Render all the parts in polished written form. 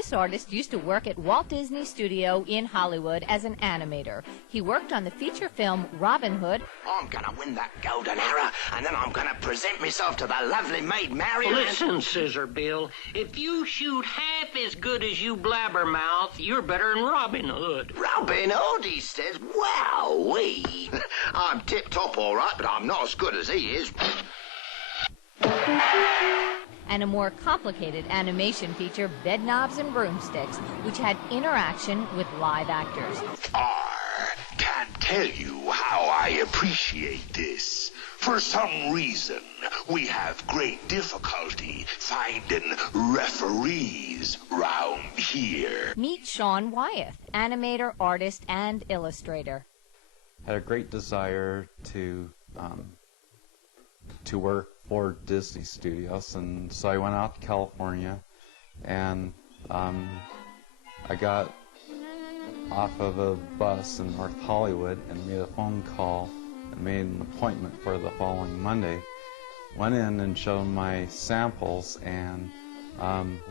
This artist used to work at Walt Disney Studio in Hollywood as an animator. He worked on the feature film Robin Hood. I'm gonna win that golden arrow, and then I'm gonna present myself to the lovely maid Marian. Listen, Scissor Bill, if you shoot half as good as you Blabbermouth, you're better than Robin Hood. Robin Hood, he says. Wowee. I'm tip-top all right, but I'm not as good as he is. And a more complicated animation feature, Bedknobs and Broomsticks, which had interaction with live actors. Can't tell you how I appreciate this. For some reason, we have great difficulty finding referees round here. Meet Sean Wyeth, animator, artist, and illustrator. Had a great desire to work for Disney Studios, and so I went out to California, and I got off of a bus in North Hollywood and made a phone call and made an appointment for the following Monday. Went in and showed my samples and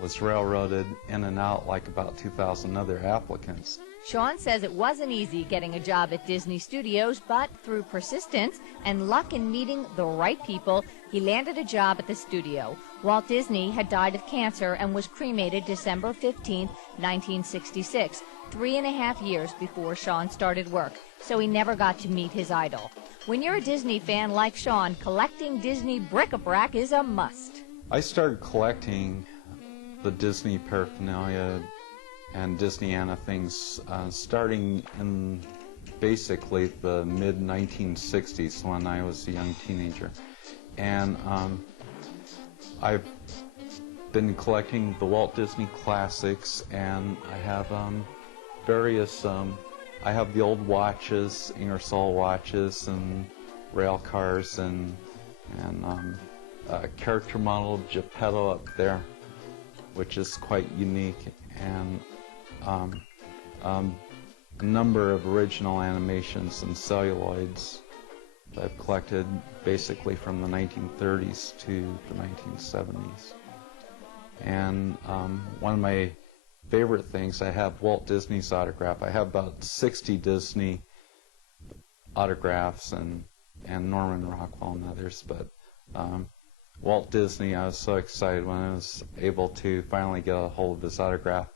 was railroaded in and out like about 2,000 other applicants. Sean says it wasn't easy getting a job at Disney Studios, but through persistence and luck in meeting the right people, he landed a job at the studio. Walt Disney had died of cancer and was cremated December 15, 1966, 3.5 years before Sean started work, so he never got to meet his idol. When you're a Disney fan like Sean, collecting Disney bric-a-brac is a must. I started collecting the Disney paraphernalia and Disneyana things starting in basically the mid-1960s when I was a young teenager. And I've been collecting the Walt Disney classics, and I have various, I have the old watches, Ingersoll watches and rail cars and character model Geppetto up there, which is quite unique, and a number of original animations and celluloids that I've collected basically from the 1930s to the 1970s. And one of my favorite things, I have Walt Disney's autograph. I have about 60 Disney autographs and Norman Rockwell and others, but Walt Disney, I was so excited when I was able to finally get a hold of his autograph.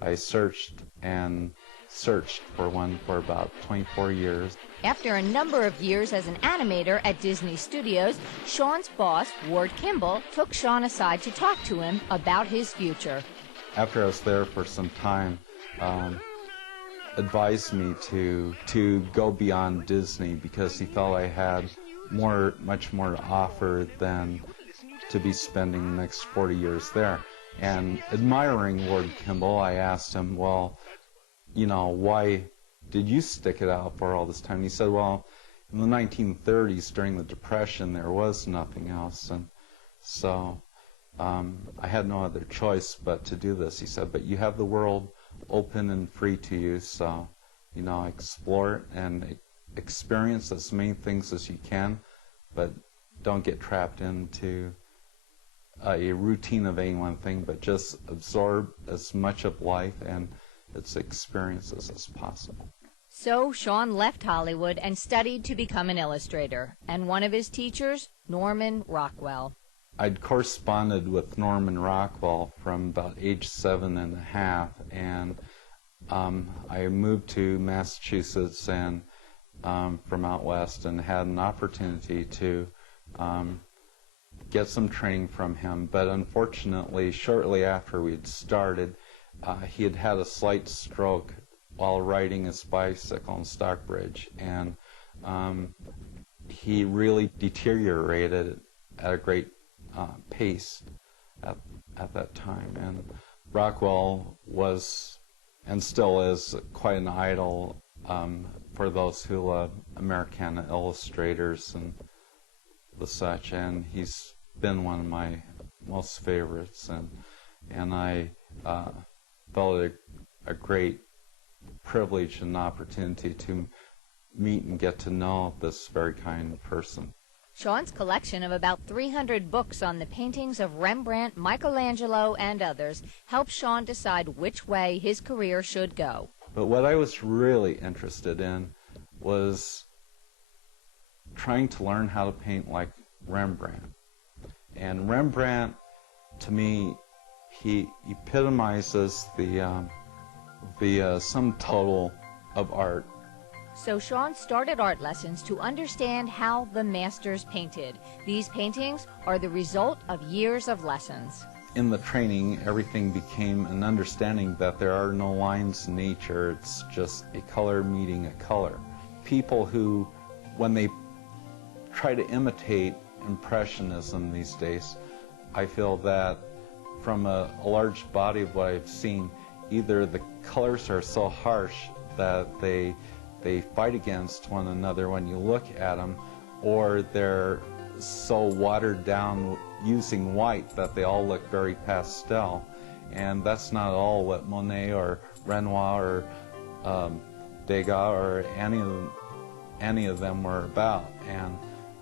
I searched and searched for one for about 24 years. After a number of years as an animator at Disney Studios, Sean's boss, Ward Kimball, took Sean aside to talk to him about his future. After I was there for some time, advised me to go beyond Disney because he felt I had much more to offer than to be spending the next 40 years there. And admiring Ward Kimball, I asked him, well, you know, why did you stick it out for all this time? And he said, well, in the 1930s, during the Depression, there was nothing else. And so I had no other choice but to do this. He said, but you have the world open and free to you, so, you know, explore it and experience as many things as you can, but don't get trapped into a routine of any one thing, but just absorb as much of life and its experiences as possible. So Sean left Hollywood and studied to become an illustrator, and one of his teachers, Norman Rockwell. I'd corresponded with Norman Rockwell from about age 7.5, and I moved to Massachusetts and from out west and had an opportunity to get some training from him, but unfortunately, shortly after we'd started, he had had a slight stroke while riding his bicycle in Stockbridge, and he really deteriorated at a great pace at that time. And Rockwell was, and still is, quite an idol for those who love Americana illustrators and the such, and he's been one of my most favorites, and I felt it a great privilege and opportunity to meet and get to know this very kind person. Sean's collection of about 300 books on the paintings of Rembrandt, Michelangelo, and others helped Sean decide which way his career should go. But what I was really interested in was trying to learn how to paint like Rembrandt. And Rembrandt, to me, he epitomizes the sum total of art. So Sean started art lessons to understand how the masters painted. These paintings are the result of years of lessons. In the training, everything became an understanding that there are no lines in nature. It's just a color meeting a color. People who, when they try to imitate Impressionism these days, I feel that from a large body of what I've seen, either the colors are so harsh that they fight against one another when you look at them, or they're so watered down using white that they all look very pastel. And that's not at all what Monet or Renoir or Degas or any of them were about. And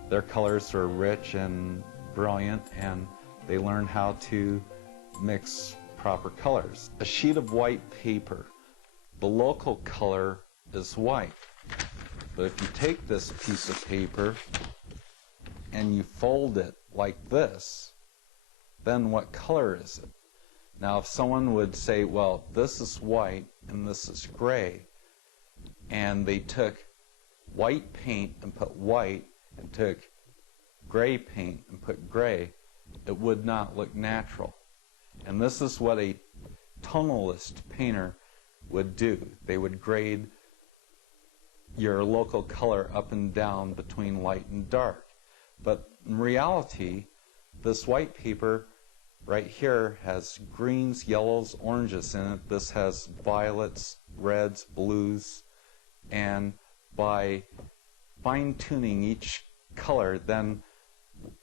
their colors are rich and brilliant, and they learn how to mix proper colors. A sheet of white paper, the local color is white. But if you take this piece of paper and you fold it like this, then what color is it? Now, if someone would say, well, this is white and this is gray, and they took white paint and put white and took gray paint and put gray, it would not look natural. And this is what a tonalist painter would do. They would grade your local color up and down between light and dark. But in reality, this white paper right here has greens, yellows, oranges in it. This has violets, reds, blues, and by fine-tuning each color, then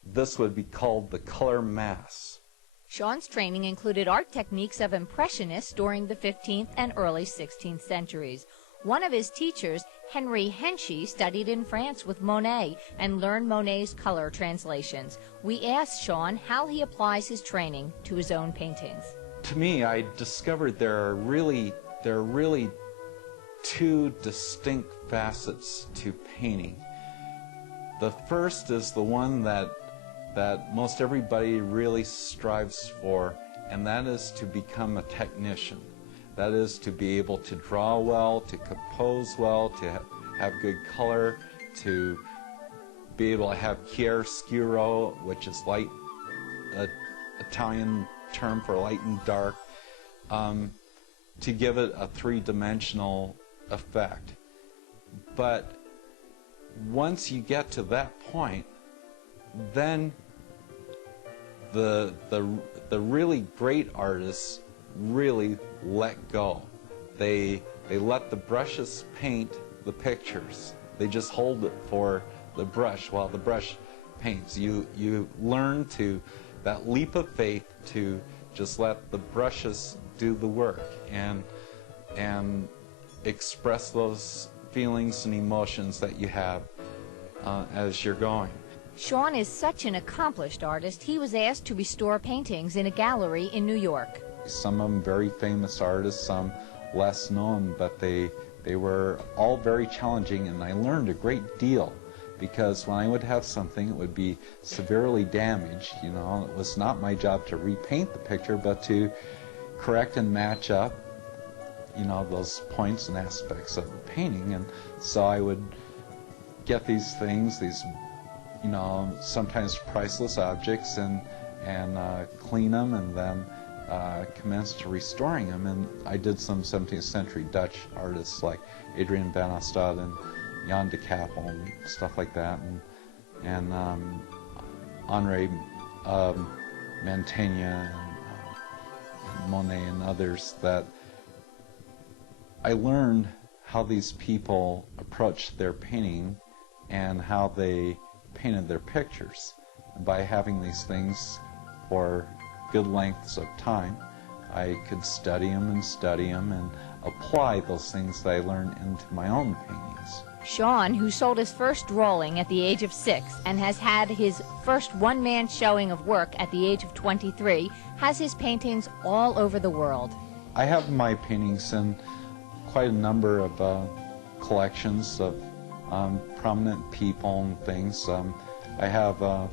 this would be called the color mass. Sean's training included art techniques of Impressionists during the 15th and early 16th centuries. One of his teachers, Henry Henchy, studied in France with Monet and learned Monet's color translations. We asked Sean how he applies his training to his own paintings. To me, I discovered there are really two distinct facets to painting. The first is the one that most everybody really strives for, and that is to become a technician. That is to be able to draw well, to compose well, to have good color, to be able to have chiaroscuro, which is light, Italian term for light and dark, to give it a three-dimensional effect. But once you get to that point, then the really great artists really let go. They let the brushes paint the pictures. They just hold it for the brush while the brush paints. You learn to, that leap of faith, to just let the brushes do the work and express those feelings and emotions that you have as you're going. Sean is such an accomplished artist, he was asked to restore paintings in a gallery in New York. Some of them very famous artists, some less known, but they were all very challenging, and I learned a great deal, because when I would have something, it would be severely damaged. You know, it was not my job to repaint the picture, but to correct and match up, you know, those points and aspects of the painting. And so I would get these things, these, you know, sometimes priceless objects, and clean them, and then commenced restoring them. And I did some 17th century Dutch artists like Adrian van Ostade and Jan de Kappel and stuff like that, and Henri Mantegna and Monet and others, that I learned how these people approached their painting and how they painted their pictures. And by having these things for good lengths of time, I could study them and apply those things that I learned into my own paintings. Sean, who sold his first drawing at the age of 6 and has had his first one-man showing of work at the age of 23, has his paintings all over the world. I have my paintings in quite a number of collections of prominent people and things. I have the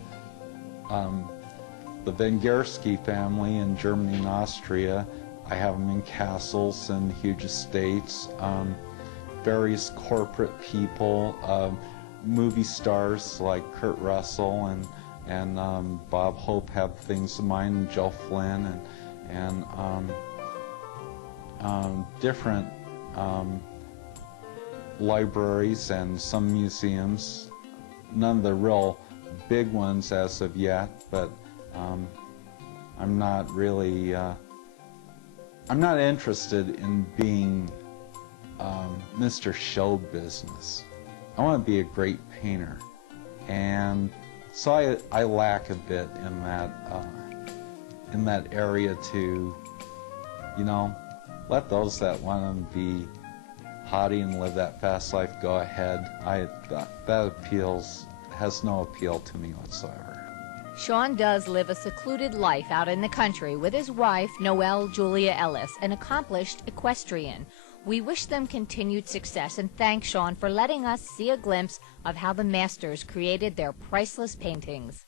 Vengerski family in Germany and Austria. I have them in castles and huge estates. Various corporate people, movie stars like Kurt Russell and Bob Hope have things of mine, and Joe Flynn, and different libraries and some museums. None of the real big ones as of yet, but I'm not really, I'm not interested in being Mr. Show Business. I want to be a great painter, and so I lack a bit in that area to, you know, let those that want to be haughty and live that fast life go ahead. That has no appeal to me whatsoever. Sean does live a secluded life out in the country with his wife, Noelle Julia Ellis, an accomplished equestrian. We wish them continued success and thank Sean for letting us see a glimpse of how the masters created their priceless paintings.